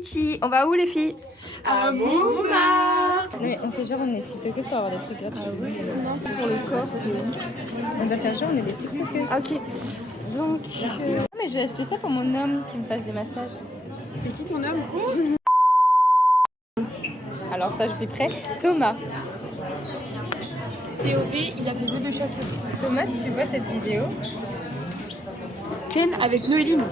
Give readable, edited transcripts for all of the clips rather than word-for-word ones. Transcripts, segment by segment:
Litchi. On va où les filles? À Montmartre. Mais on fait genre on est tiktokers pour avoir des trucs gratuits. Ah oui, non, pour le corps c'est... On doit faire genre on est des tiktokers. Ah, ok. Donc... Mais je vais acheter ça pour mon homme qui me fasse des massages. C'est qui ton homme? Alors ça je suis prête. Thomas. POV, il a fait jeu de chasse. Thomas, si tu vois cette vidéo. Ken avec Noéline.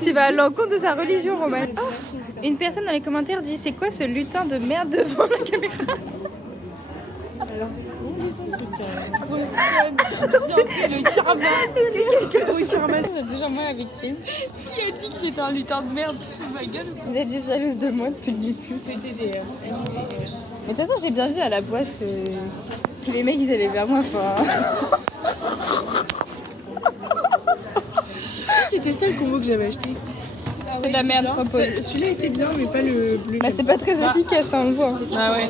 Tu vas à l'encontre de sa religion, Romane. Une personne dans les commentaires dit c'est quoi ce lutin de merde devant la caméra? Alors, tournez son truc. Grosse crème. Le tiramas. Le tiramas. C'est déjà moi la victime. Qui a dit que j'étais un lutin de merde? Tu te fous de ma gueule? Vous êtes juste jalouse de moi depuis le début. Mais de toute façon, j'ai bien vu à la boîte que tous les mecs ils allaient vers moi. Enfin... C'était ça le combo que j'avais acheté. C'est de la merde, propose. Celui-là était bien, mais pas le bleu. Bah, c'est pas très efficace, hein, on le voit. Ah ouais.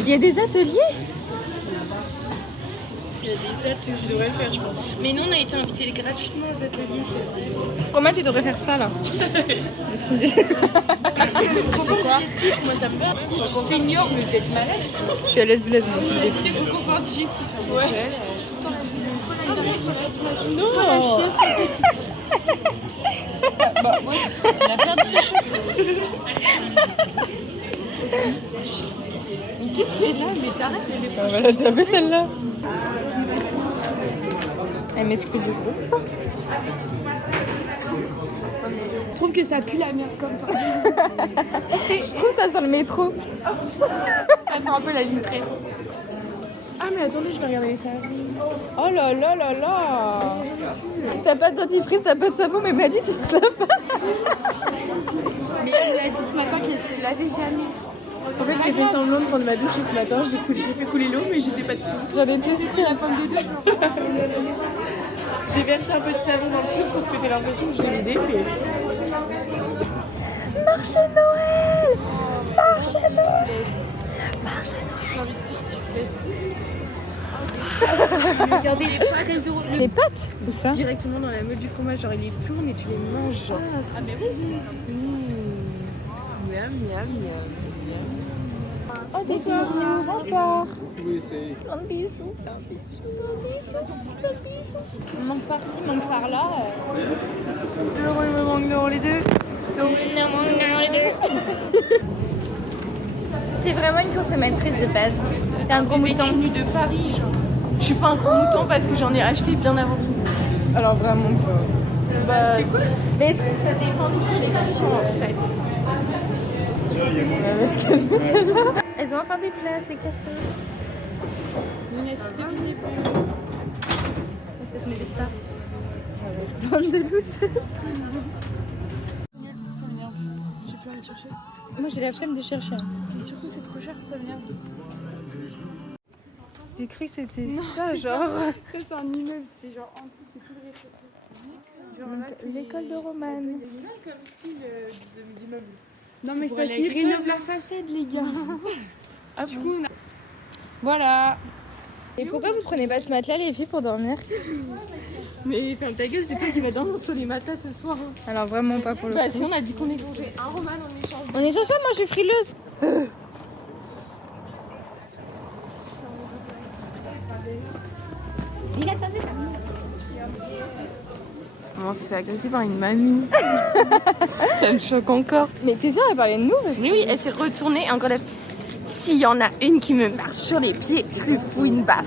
Il y a des ateliers? Il y a des ateliers, je devrais le faire, je pense. Mais nous, on a été invités gratuitement aux ateliers, c'est vrai. Comment tu devrais faire ça là? Confort digestif, moi ça me va. Senior, mais vous êtes malade. Je suis à l'aise blaise, moi. Il faut confort digestif. Ouais. Non. Bah, moi, on a perdu ses cheveux. Mais qu'est-ce qu'il y a là? Mais t'arrêtes, elle est pas. On va la taper celle-là. Elle m'excuse beaucoup. Je trouve que ça pue la merde comme par Je trouve ça sent le métro. ça sent un peu la ligne 13. Ah mais attendez, je vais regarder ça. Oh là là là là. T'as pas de dentifrice, t'as pas de savon, mais m'a dit tu te laves pas. Mais il a dit ce matin qu'il s'est lavé jamais. En fait, j'ai fait semblant de prendre ma douche ce matin, j'ai fait couler l'eau, mais j'étais pas dessous. J'en étais sur la pomme de douche. J'ai versé un peu de savon dans le truc pour que t'aies l'impression que je l'ai vidé, mais... Marché Noël. Marché Noël. Marché Noël. J'ai envie de tartiflette. Regardez, les 13 €. Des pâtes? Où ça? Directement dans la meule du fromage, genre il les tourne et tu les manges. Genre. Ah mais oui. Miam, miam, miam. Oh, bonsoir. Bonsoir. Oui, c'est... Un bisou. Un bisou. Un bisou. Un bisou. On manque par-ci, manque par-là. Alors il me manque dans les deux. T'es vraiment une consommatrice de base. T'es un gros mouton. Venu de Paris, genre. Je suis pas un gros mouton parce que j'en ai acheté bien avant vous. Alors vraiment pas. Bah, quoi? Mais Ça dépend des collections en fait. elles ont enfin des places, les cassos. Une assiette de mini plus. Ça se met des stars. Bande de lousses. Ça m'énerve. J'ai plus envie de chercher. Moi j'ai la flemme de chercher. Et surtout c'est trop cher, ça m'énerve. J'ai cru que c'était ça, genre. Ça c'est un immeuble, c'est genre antique et tout le rez-de-chaussée. L'école de Romane. C'est original comme style d'immeuble. Non mais mais c'est parce qu'ils rénovent la façade les gars. Ah du coup on a... Voilà. Et pourquoi vous prenez pas ce matelas les filles pour dormir? Mais ferme ta gueule, c'est toi qui vas dormir sur les matelas ce soir. Alors vraiment pas pour le Bah coup. si on a dit qu'on échangeait un roman en échange. On échange pas, moi je suis frileuse. On s'est fait agresser par une mamie. Ça me choque encore. Mais t'es sûre elle parlait de nous? Mais oui, elle s'est retournée et encore là. S'il y en a une qui me marche sur les pieds, je lui fous une baffe.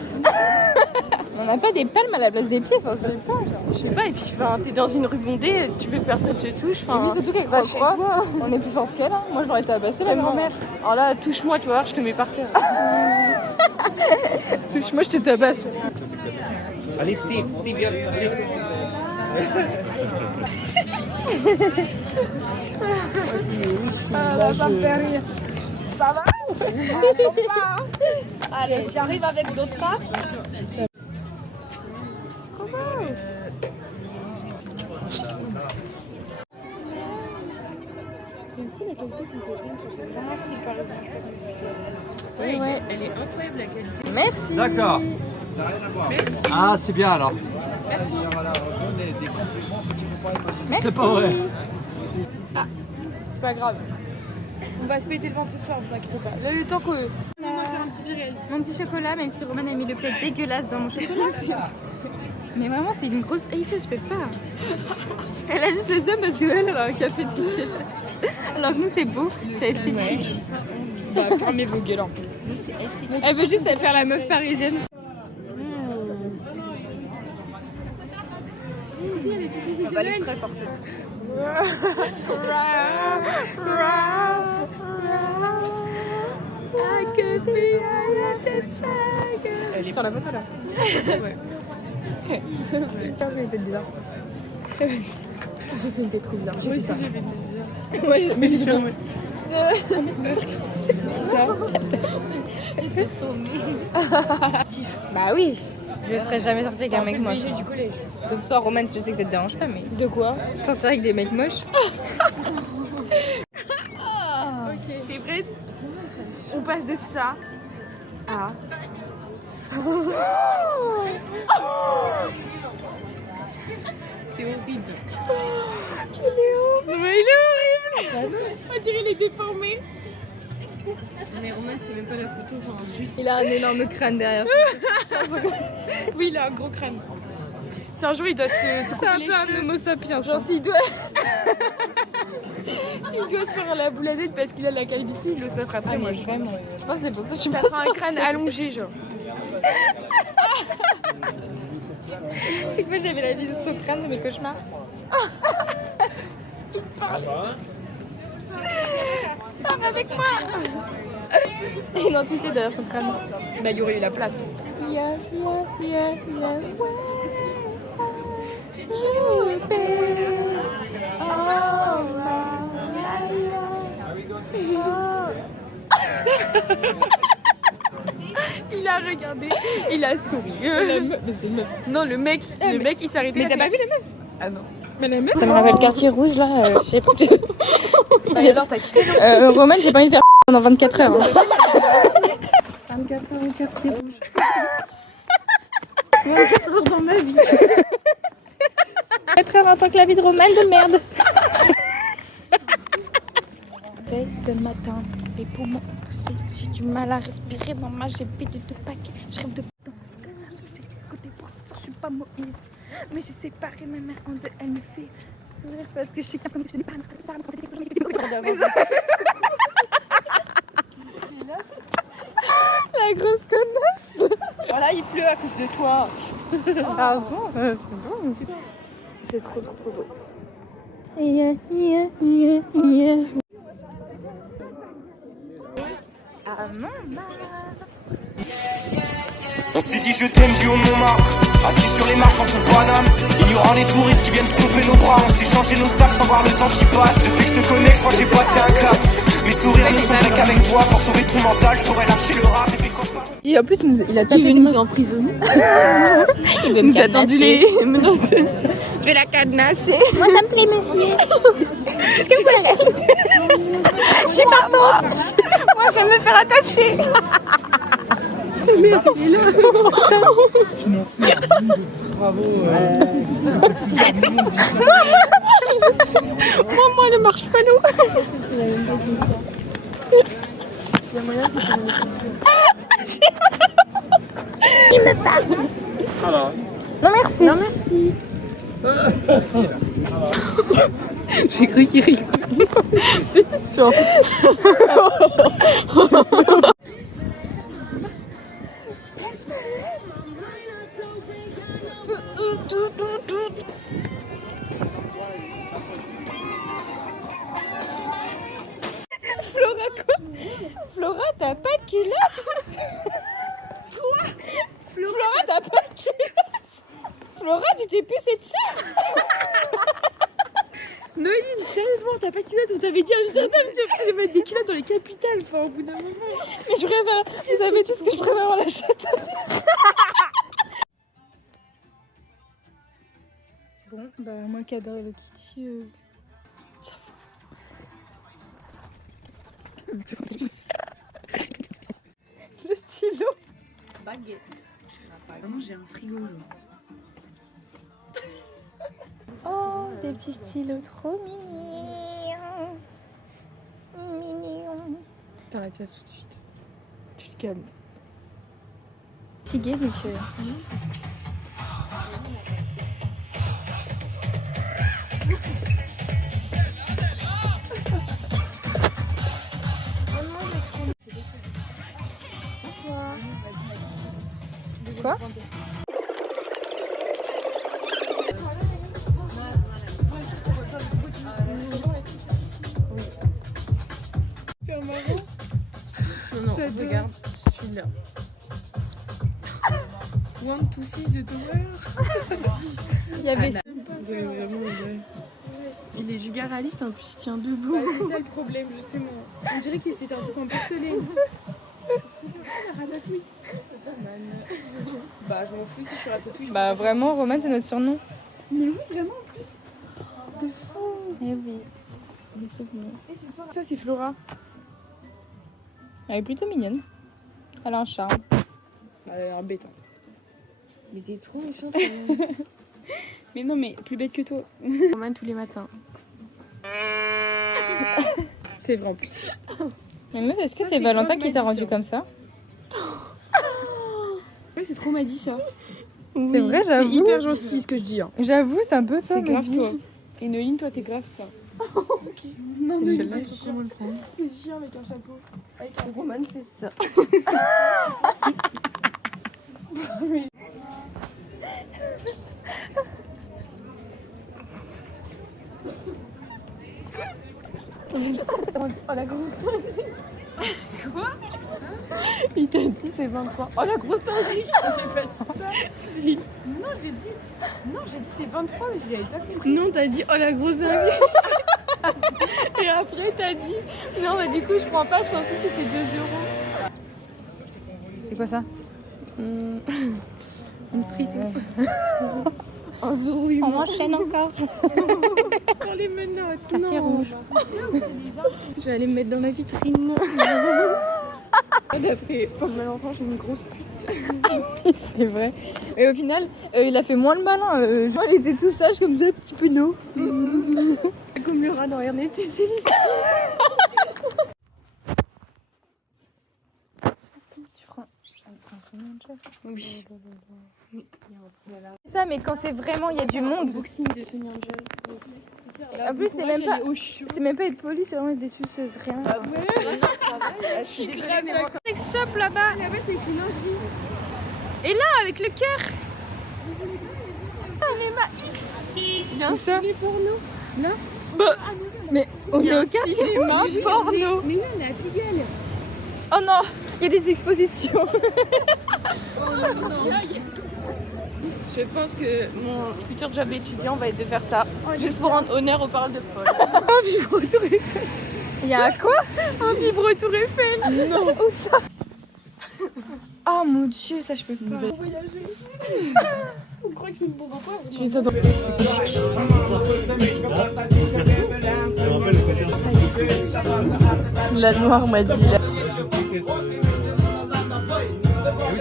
On n'a pas des palmes à la place des pieds, enfin je sais pas. Genre. Je sais pas, et puis t'es dans une rue bondée, si tu veux que personne te touche. Et puis surtout qu'avec Croix, on est plus forte qu'elle. Hein. Moi je l'aurais tabassé la grand-mère. Alors là, touche-moi, tu vas voir, je te mets par terre. Touche-moi, je te tabasse. Allez, Steve, viens. Là, ça me fait rire. Ça va? Allez, j'arrive avec d'autres pâtes. Vraiment style parisien, je sais pas comment expliquer. Ouais, ouais. Elle est incroyable la qualité. Merci. D'accord. Ah, c'est bien alors. Merci. Merci. C'est pas vrai. C'est pas grave. On va se péter le ventre ce soir, vous inquiétez pas. Là, le temps que... Moi, c'est un petit viril. Mon petit chocolat, même si Roman a mis le plat dégueulasse dans mon chocolat. Mais vraiment, c'est une grosse hateuse, je peux pas. Elle a juste le seum parce qu'elle a un café dégueulasse. Alors que nous, c'est beau, c'est esthétique. Bah, fermez vos gueules. Nous, c'est esthétique. Elle veut juste faire la meuf parisienne. On va aller très fort. Elle est sur la photo là. Ouais. J'ai fait une tête bizarre. J'ai fait une tête trop bizarre. Moi aussi j'ai fait une tête bizarre. Ouais, mais je suis en mode. Bah oui, je serais jamais sortie avec un mec moche. Du collège. Sauf toi, Roman, je sais que ça te dérange pas, mais De quoi? sortir avec des mecs moches. Ok. T'es prête? On passe de ça à ça. C'est horrible. Mais il est horrible. On dirait il est déformé. Mais Roman, c'est même pas la photo. Enfin, juste. Il a un énorme crâne derrière. Oui, il a un gros crâne. Si un jour il doit se couper les cheveux. homo sapiens. Genre s'il doit... s'il doit se faire la bouladette parce qu'il a la calvitie, il le ça fera très moche. Vraiment. Je pense que c'est pour ça que je suis Ça pas fera un crâne allongé genre. Chaque fois, j'avais la visite de son crâne dans mes cauchemars. Ça va avec moi. Une entité derrière son crâne. Bah il y aurait eu la place. Il a regardé, il a souri. Mais c'est une meuf. Non, le mec il s'est arrêté. Mais là, t'as pas vu la meuf? Ah non. Mais la meuf. Ça me rappelle Quartier Rouge là. Je sais pas. Alors t'as kiffé non? Roman, j'ai pas envie de faire pendant 24 heures. 24 heures au Quartier Rouge. 24 heures dans ma vie. 4 heures en tant que la vie de Roman de merde. Le matin, les poumons poussés, j'ai du mal à respirer dans ma GP de deux paquets. Je rêve de côté pour ce soir, je suis pas Moïse. Mais j'ai séparé ma mère en deux, elle me fait sourire parce que je suis comme je suis pas la grosse connasse. Voilà, il pleut à cause de toi. Pardon, c'est bon. C'est trop beau. On s'est dit je t'aime du haut de Montmartre, assis sur les marches entre Paname, ignorant les touristes qui viennent tromper nos bras. On s'est changé nos sacs sans voir le temps qui passe. Depuis que je te connais, je crois que j'ai passé un cap. Mes sourires ne sont plus qu'avec toi. Pour sauver ton mental, je pourrais lâcher le rap. Et puis quand je parle... Et en plus, il a tapé nous emprisonner. Il veut me nous a tendu les menottes. Je vais la cadenasser. Moi, ça me plaît, monsieur. Est-ce que vous voulez? Je suis partante. Moi, je vais me faire attacher. Moi, le marshmallow. Il me parle. Non, merci. Non, merci. J'ai cru qu'il rigolait. Genre. Flora, quoi? Flora, t'as pas de culotte? Quoi? Flora, t'as pas de culotte? Flora, tu t'es poussée dessus? Noéline, sérieusement, t'as pas de culottes? Vous t'avez dit à Amsterdam de mettre des culottes dans les capitales, enfin, au bout d'un moment. Mais je préfère, vous savez tout ce que je préfère avoir la châtaigne. Bon, bah moi qui adore Hello Kitty, Le stylo. Baguette. Vraiment, j'ai un frigo. Oh, des petits stylos trop mignons. Mignons. T'arrêtes ça tout de suite. Tu te calmes. Fatiguée donc. Quoi? Non, regarde, celui-là. 1, 2, 6 de Tower. Il y avait. Vous avez vraiment ouais. Il est giga réaliste, en plus il tient debout. Bah, c'est ça le problème, justement. On dirait que c'est un truc en porcelaine. La ratatouille. Bah, je m'en fous si je suis ratatouille. Bah, vraiment, Roman, c'est notre surnom. Mais oui, vraiment en plus. De fou. Eh oui. Des souvenirs. Ça, c'est Flora. Elle est plutôt mignonne. Elle a un charme. Elle a l'air bête. Hein. Mais t'es trop méchante. Mais non, mais plus bête que toi. Roman tous les matins. C'est vrai en plus. Mais meuf, est-ce que c'est Valentin qui t'a rendu comme ça? Ouais, c'est trop m'a dit ça. C'est vrai, j'avoue. C'est hyper gentil ce que je dis. Hein. J'avoue, c'est un peu ça. C'est grave toi. Et Noéline, toi, t'es grave ça. Ok. Non, mais je sais pas trop comment le prendre. C'est chiant avec un chapeau. Avec un Roman, c'est ça. Oh la grosse Quoi? Il t'a dit c'est 23. Oh la grosse dinguerie. J'ai pas dit ça. Si. Non, j'ai dit c'est 23 mais j'avais pas compris. Non, t'as dit oh la grosse dinguerie. Et après t'as dit non bah du coup je prends pas, je pensais que c'était 2 €. C'est quoi ça? Une prison. Un zoo. On enchaîne encore. Quand les menottes. Quartier rouge. Je vais aller me mettre dans la vitrine. D'après Paul Valentin, je suis une grosse pute. C'est vrai. Et au final, il a fait moins le malin. Genre, il était tout sage comme ça, petit penaud. Comme le rat dans Ernest et Céleste. Tu prends son manager. Oui. C'est ça, mais quand c'est vraiment, il y a du monde. Unboxing de Sony Angel. En plus, c'est même pas être poli, c'est vraiment être des suceuses, rien. Ah ouais. Je suis désolée, mais moi. Sex shop là-bas. Là-bas, c'est une lingerie. Et là, avec le cœur. Cinéma X. Il y a un ciné porno. Là. Bah, mais on est au quartier cinéma porno. Mais là, on est à Pigalle. Oh non, il y a des expositions. Je pense que mon futur job étudiant va être de faire ça. Juste pour rendre honneur aux paroles de Paul. Un vibrotour Eiffel. Il y a quoi? Un vibrotour Eiffel. Non. Où ça? Oh mon dieu, ça je peux pas. On croit que c'est une bombe à poivre. Tu fais ça dans... La noire m'a dit là. Oui,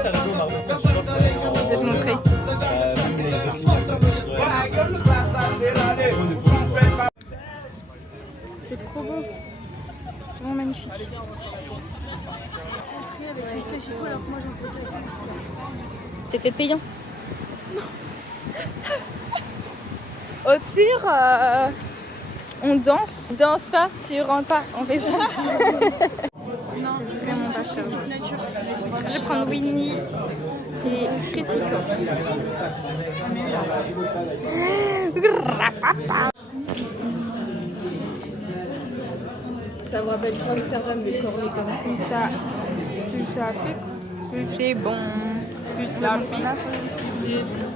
t'as raison, Margot. Je vais te montrer. C'est trop beau. Vraiment magnifique. C'était payant. Non. Au pire, on danse. Danse pas, tu rentres pas. On fait ça. Non, vraiment pas cher. Je vais prendre Winnie. C'est très piquant. Ça me rappelle trop Amsterdam, les cornets comme ça. Plus ça pique, plus c'est bon. Plus ça pique, plus c'est bon.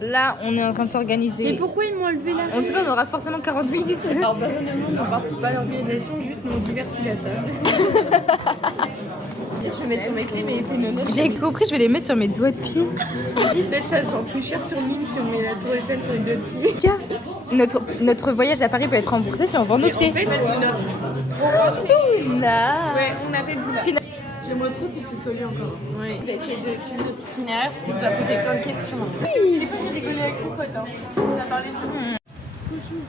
Là, on est en train de s'organiser. Mais pourquoi ils m'ont enlevé la En tout cas, on aura forcément 40 minutes. Alors, personnellement, on ne participe pas à l'organisation, juste on divertit la table. Je vais mettre sur mes clés, mais c'est une honnête. J'ai compris, je vais les mettre sur mes doigts de pied. Peut-être ça se vend plus cher sur Mine si on met la tour Eiffel sur les doigts de pied. Notre voyage à Paris peut être remboursé si on vend nos pieds. Ouais, on appelle Bouna. J'aimerais trop qu'il se soit lu encore. Ouais. On va essayer de suivre notre itinéraire parce qu'il nous a posé plein de questions. Il est pas rigolé avec son pote. Hein. Ça parlait de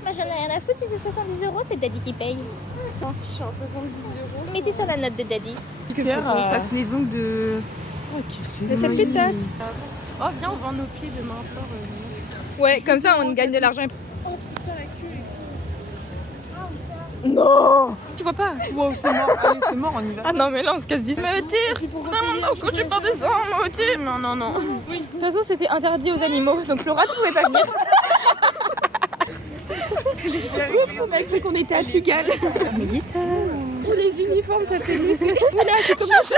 Moi j'en ai rien à foutre si c'est 70 €, c'est Daddy qui paye. Je suis en 70 €. Mettez sur la note de Daddy. Parce qu'il faut qu'on fasse les ongles de... De sa pétasse. Oh, viens, on vend nos pieds demain soir. Ouais, comme ça on gagne de l'argent. Oh putain, la queue. Non. Tu vois pas? Wow, c'est mort. Allez, c'est mort, on y va. Ah non mais là on se casse 10 me tire. Non, quand je pas descendre, me tire. Non, non, non. De toute façon c'était interdit aux animaux, donc Laura tu pouvais pas venir. Oups, on a cru qu'on était à Pigalle. Mélita. Tous les uniformes, ça fait nous. Oula, j'ai commencé.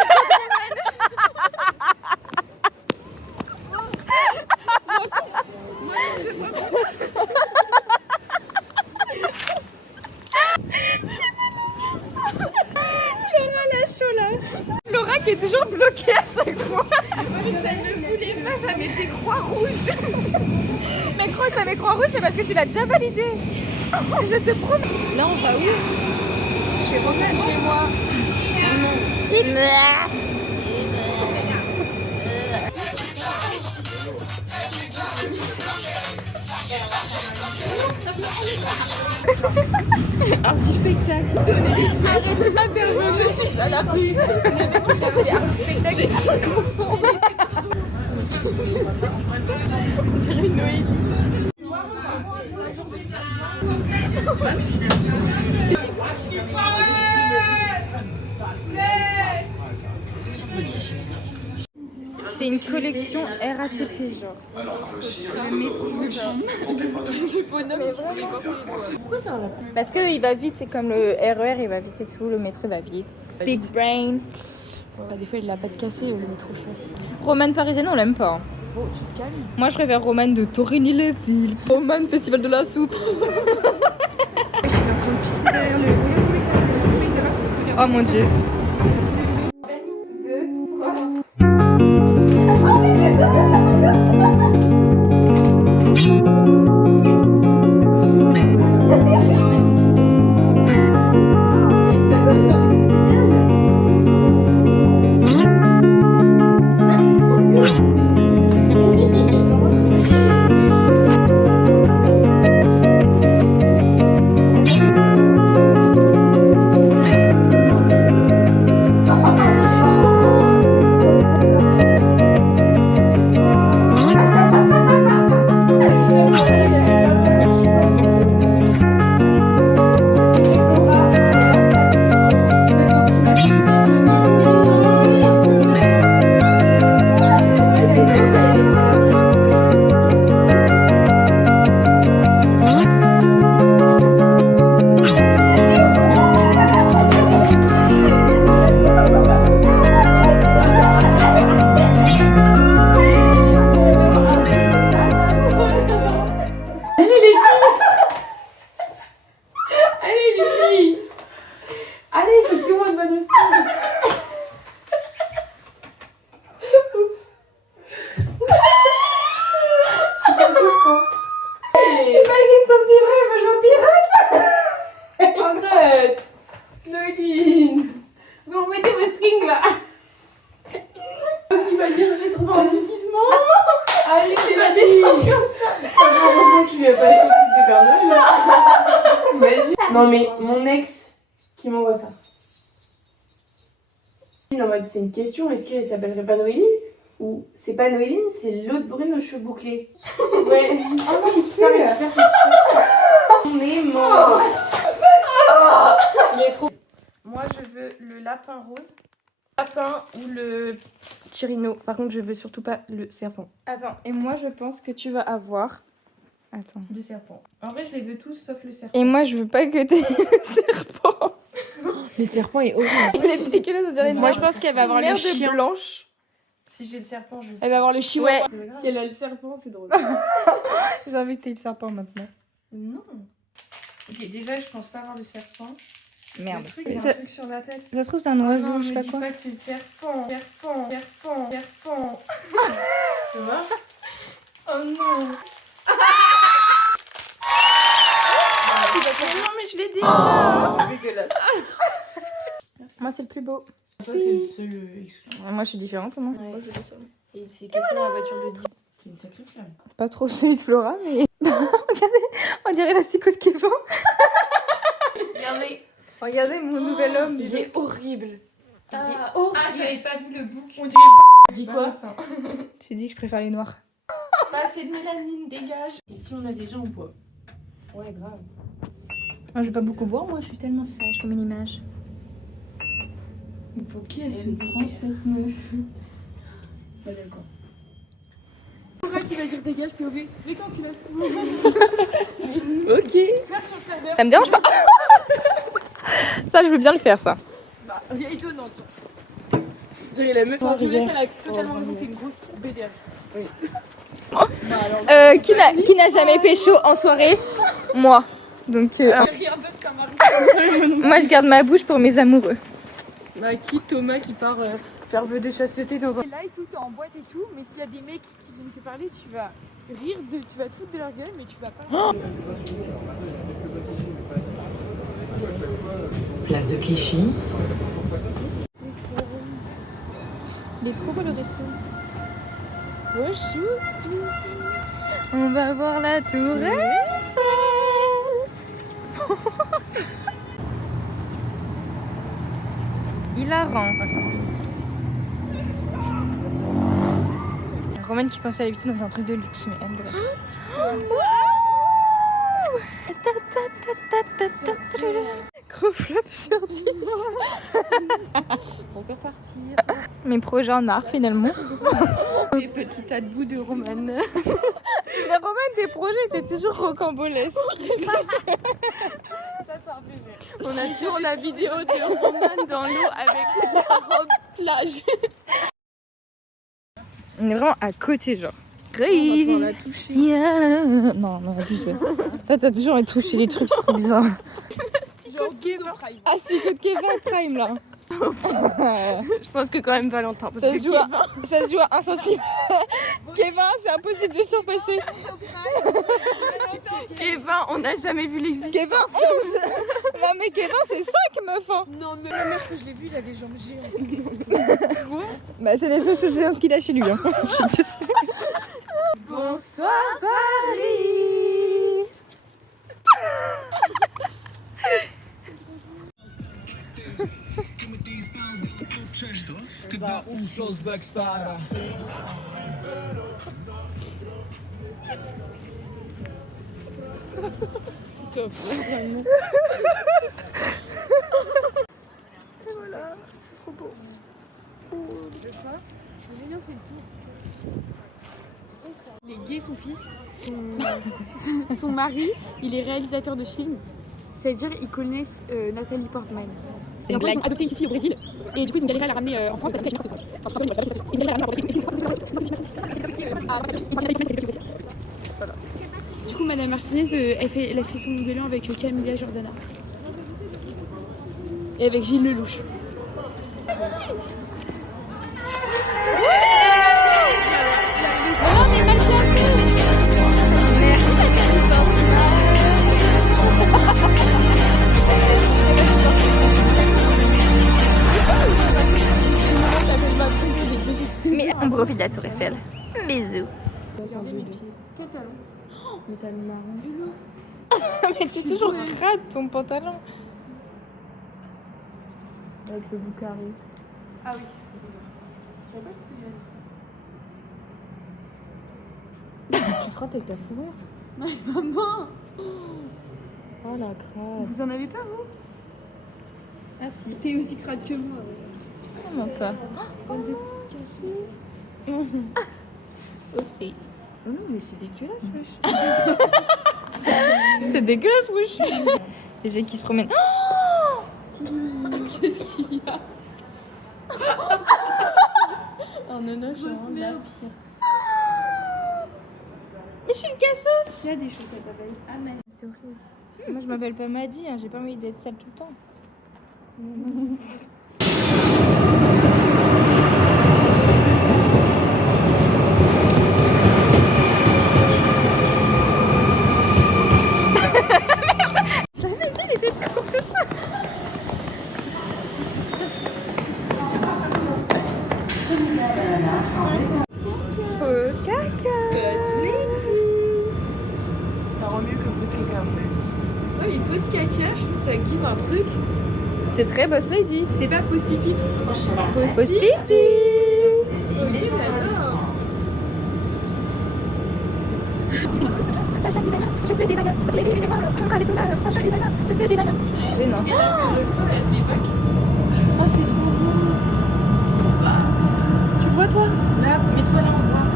Laura qui est toujours bloquée à chaque fois. Ça ne voulait pas, ça mettait croix rouge. Mais croix, ça met croix rouge, c'est parce que tu l'as déjà validé. Je te promets. Là, on va où? Chez Romain, chez moi. Un petit spectacle. Tu m'interromps, je suis à la pute. J'ai 5 enfants. On dirait une Noélie. C'est une collection RATP genre. Le métro, le bonhomme qui se fait penser les doigts. Pourquoi ça en a? Parce qu'il va vite, c'est comme le RER, il va vite et tout, le métro il va vite. Big brain. Des fois, il l'a pas de cassé, le métro, je pense. Romane parisienne, on l'aime pas. Oh, tu te calmes. Moi je préfère Romane de Torigny-les-Villes. Romane, festival de la soupe. Je suis en train de pisser derrière le... Oh mon dieu. Imagine ton petit frère va jouer au pirate. Arrête. Noéline. Bon, mettez vos strings là. Donc il va dire j'ai trouvé un déguisement. Allez, c'est la descendre comme ça. Heureusement que tu lui as pas acheté le truc de Père Noël là. T'imagines? Non mais mon ex qui m'envoie ça. En mode c'est une question, est-ce qu'elle s'appellerait pas Noéline? Ou c'est pas Noéline, c'est l'autre brune aux cheveux bouclés. Ouais. Ah non, ça mais j'espère que on est mort. Il est trop. Moi, je veux le lapin rose. Lapin ou le chirino. Par contre, je veux surtout pas le serpent. Attends, et moi je pense que tu vas avoir... Attends. Le serpent. En vrai, je les veux tous sauf le serpent. Et moi je veux pas que t'aies le serpent. Le serpent est horrible. Il est dégueulasse, on dirait une Moi je pense qu'elle va avoir le merde chien. blanche. Si j'ai le serpent, je veux. Elle va avoir le chihuahua. Ouais. Si elle a le serpent, c'est drôle. J'ai envie que t'aies le serpent maintenant. Non. Ok, déjà, je pense pas avoir le serpent. Merde. Le truc, il y a Ça- un truc sur la tête. Ça se trouve c'est un Oh oiseau, non, je sais me pas dis quoi. pas que c'est le serpent. Serpent, serpent, serpent. Tu vois? Oh non. Non, mais je l'ai dit. C'est dégueulasse. Moi, c'est le plus beau. Ça, c'est le seul exclu. Moi, je suis différente, moi. Ouais, je le sens. Et il s'est cassé dans la voiture de Div. C'est une sacrée flamme. Pas trop celui de Flora, mais. Regardez, on dirait la psycho de Kevin. Regardez. Regardez mon nouvel homme. Il est horrible. Ah, j'avais pas vu le book. On dirait Je dis quoi? Tu dis que je préfère les noirs. Pas assez de mélanine, dégage. Et si on a des gens, on boit. Ouais, grave. Moi, je vais pas beaucoup boire, moi, je suis tellement sage comme une image. Mais pour qui elle se prend cette meuf? Pas d'accord. Flora qui va dire dégage, POV. Mets-toi en culotte. Ok. Ça me dérange pas. Ça, je veux bien le faire, ça. Bah, étonnant, toi. Je dirais la meuf en violette, elle a totalement raison, t'es une grosse BDH. Oui. Qui n'a jamais pécho en soirée? Moi. Donc, Rien d'autre, ça marche. moi, je garde ma bouche pour mes amoureux. Bah, qui Thomas qui part faire vœu de chasteté dans un. Là et tout, t'es en boîte et tout, mais s'il y a des mecs qui viennent te parler, tu vas rire, tu vas te foutre de leur gueule, mais tu vas pas. Place de Clichy. Il est trop beau le resto. On va voir la tour Eiffel. Hilarant. Romaine qui pensait à habiter dans un truc de luxe, mais elle devrait. Gros flop sur 10. On peut partir. Mes projets en art finalement. Des petits tas de bouts de Romane. Mais Romaine, tes projets étaient toujours rocambolesques. On a toujours la vidéo de Romane dans l'eau avec la robe plage. On est vraiment à côté, genre. On va la toucher. Yeah. Non, on a abusé. Toi, t'as toujours envie de toucher les trucs, c'est trop bizarre. Genre Kevin. Ah, c'est que Kevin Prime là. Je pense que quand même Valentin. Parce Ça que se joue à 1 centime. Kevin, c'est impossible de surpasser. Kevin, on n'a jamais vu l'existence. Kevin, 11. Non, mais Kevin, c'est 5 meufs. Hein. Non, mais le mec que je l'ai vu, il a des jambes géantes. Bah, c'est les seules choses géantes qu'il a chez lui. Hein. Je suis désolée. Bonsoir Paris. Et voilà, c'est trop beau. Les gays, son fils, son mari, il est réalisateur de films. C'est-à-dire ils connaissent Nathalie Portman. C'est Et une en gros, ils blague. ont adopté une fille au Brésil. Et du coup, ils ont galéré à la ramener en France parce qu'elle est française. Enfin, ils ont galéré à la ramener Voilà. Du coup, Madame Martinez, elle a fait son gueulin avec Camilla Jordana. Et avec Gilles Lelouch. Mais on profite de la tour Eiffel. Bisous. Regardez mes pieds. Pantalon. Mais t'as le marron. Mais t'es toujours crade ton pantalon. Avec le bout carré. Ah oui. Tu frottes avec ta fourrure. Non, mais maman. Oh la crade. Vous en avez pas, vous? Ah si. T'es aussi crade que moi. Comment pas? Oupsie. Oh non, mais c'est dégueulasse, wesh. C'est dégueulasse, wesh. Les gens qui se promènent. Qu'est-ce qu'il y a? Oh non, non, je suis en la pire. Mais je suis une cassos. Il y a des choses à t'appelle. Ah, mais c'est horrible. Moi, je m'appelle pas Maddy, hein. J'ai pas envie d'être sale tout le temps. ça give un truc. C'est très boss lady. C'est pas pause pipi. Pause pipi. Ok, j'adore. Gênant. Oh, c'est trop beau. Tu vois, toi? Là, mets-toi là en bas.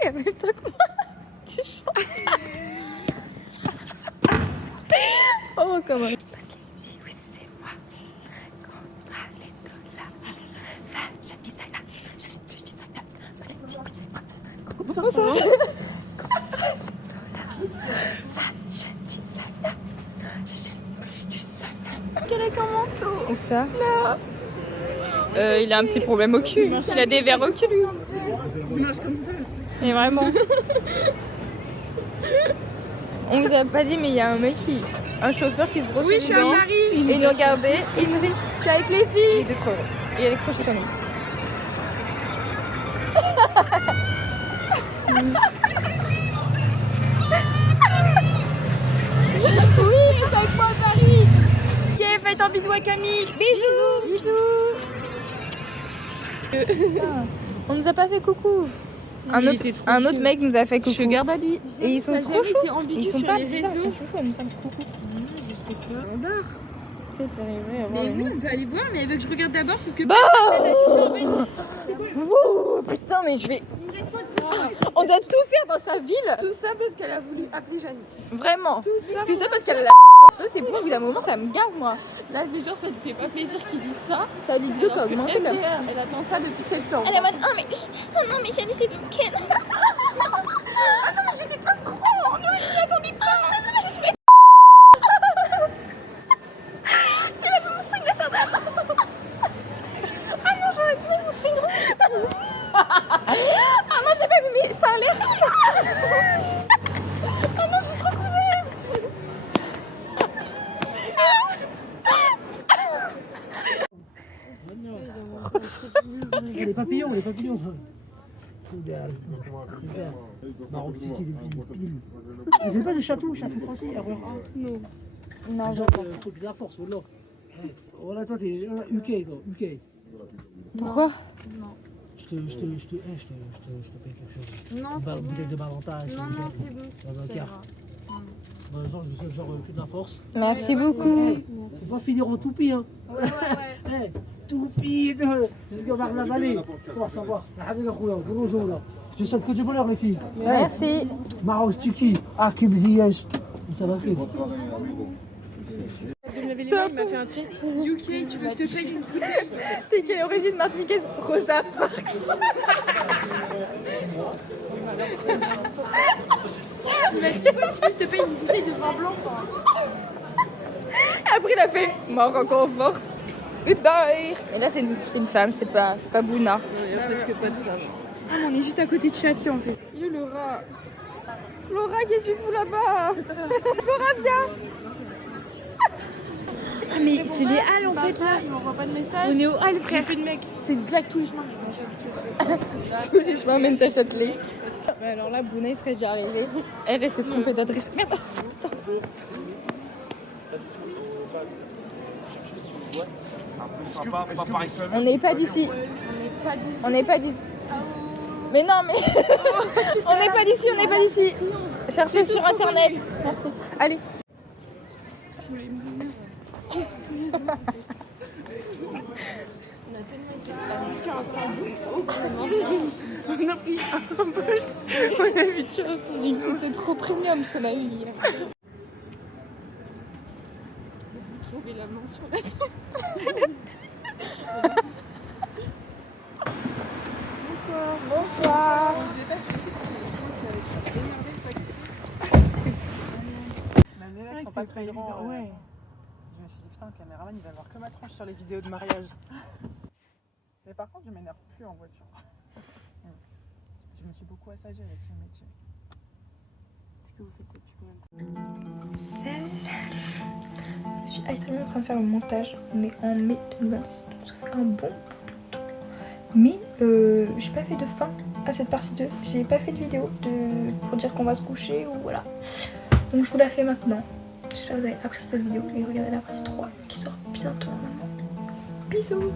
En même temps que moi, tu chantes. Oh, comment? Oui, c'est moi. Contre les dollars. Fashion designer. Je suis plus designer. Oui, c'est moi. Comment ça? Contre les dollars. Fashion designer. Je suis plus designer. Quel est comme manteau? Où ça? Là. Il a un petit problème au cul. Il a des verres au cul, lui. Il mange comme ça. Mais vraiment. On vous a pas dit, mais il y a un chauffeur qui se brosse les dents. Et il nous regardait et il nous dit je suis avec les filles. Il était trop heureux. Il a décroché sur nous. Oui, c'est avec moi à Paris. Ok, faites un bisou à Camille. Bisous. On nous a pas fait coucou. Un autre mec nous a fait coucou. Sugar Daddy. Et ils sont trop choux. Ils sont pas bizarres, ils sont chouchous, elle nous fait coucou. Je sais pas. On barre. Peut-être j'arriverai à voir. Mais oui, on peut aller voir, mais elle veut que je regarde d'abord, sauf que Putain, mais je vais. On doit tout faire dans sa ville. tout ça parce qu'elle a voulu appeler Janice. Vraiment. Tout ça parce qu'elle a la feu, c'est pour au bout d'un moment ça me gave moi. Là, les gens, ça lui fait pas plaisir qu'ils disent ça. Ça a vite qu'à augmenter comme ça. Elle attend ça depuis septembre. Elle est en mode oh non mais Janice c'est ken. Ah non mais j'étais pas au courant. Non mais je m'y attendais pas. Non mais je me suis fait. J'ai même mon string de sardane. Ah non j'aurais dû mettre mon string de ah non j'ai pas mis mais ça a l'air. Ah non j'ai trop couvert. Les papillons. Regarde. C'est ça. Maroc City, les Philippines. Vous n'avez pas de château français, erreur A? Non. Non, faut de la force, voilà. Voilà, toi, t'es UK, toi, UK. Pourquoi? Je te paye quelque chose. Non, Une bouteille de Valentin. Non, c'est bon. Dans un quart. Dans le genre, je vous souhaite genre que de la force. Merci beaucoup. Faut pas finir en toupie, hein. Ouais. Toupie, jusqu'à vers la vallée. Faut savoir. Je souhaite que du bonheur, les filles. Merci. Maroc City, Kim Ziyech. Ça va faire. Il m'a fait un check. UK, tu veux que je te paye une bouteille? C'est quelle origine martiniquaise? Rosa Parks. Il m'a dit quoi? Tu veux que je te paye une bouteille de vin blanc? Après il a fait mort encore en force. Bye. Et là c'est une femme, c'est pas Bouna. Il n'y a presque pas de femme. Ah mais on est juste à côté de Chaki en fait. Il est le rat. Flora, qu'est-ce que tu fous là-bas? Flora, viens. Ah mais c'est les halles en fait là. On voit pas de message. On est aux halles frère. J'ai plus de mecs. C'est une blague tous les chemins. Tous les chemins mènent à Châtelet. Mais alors là, Bouna il serait déjà arrivé. Elle s'est trompée d'adresse. Merde. Attends. On n'est pas d'ici. On n'est pas d'ici. Mais non, mais on n'est pas d'ici, on n'est pas d'ici. Cherchez sur internet. Merci. Allez. On a pris un pote. On a vu sur un standing. C'était trop premium ce qu'on a eu hier. J'avais la main sur la tête. Bonsoir. Ils sont pas très grands. Ouais. Je me suis dit, putain, le caméraman il va voir que ma tronche sur les vidéos de mariage. Mais par contre, je m'énerve plus en voiture. Je me suis beaucoup assagée avec ce métier. Est-ce que vous faites ça depuis combien de temps? Salut. Je suis actuellement en train de faire le montage. On est en mai 2026, donc ça fait un bon bout de temps. Mais j'ai pas fait de fin à cette partie 2. J'ai pas fait de vidéo pour dire qu'on va se coucher ou voilà. Donc je vous la fais maintenant. J'espère que vous avez apprécié cette vidéo et regardez la partie 3 qui sort bientôt normalement. Bisous.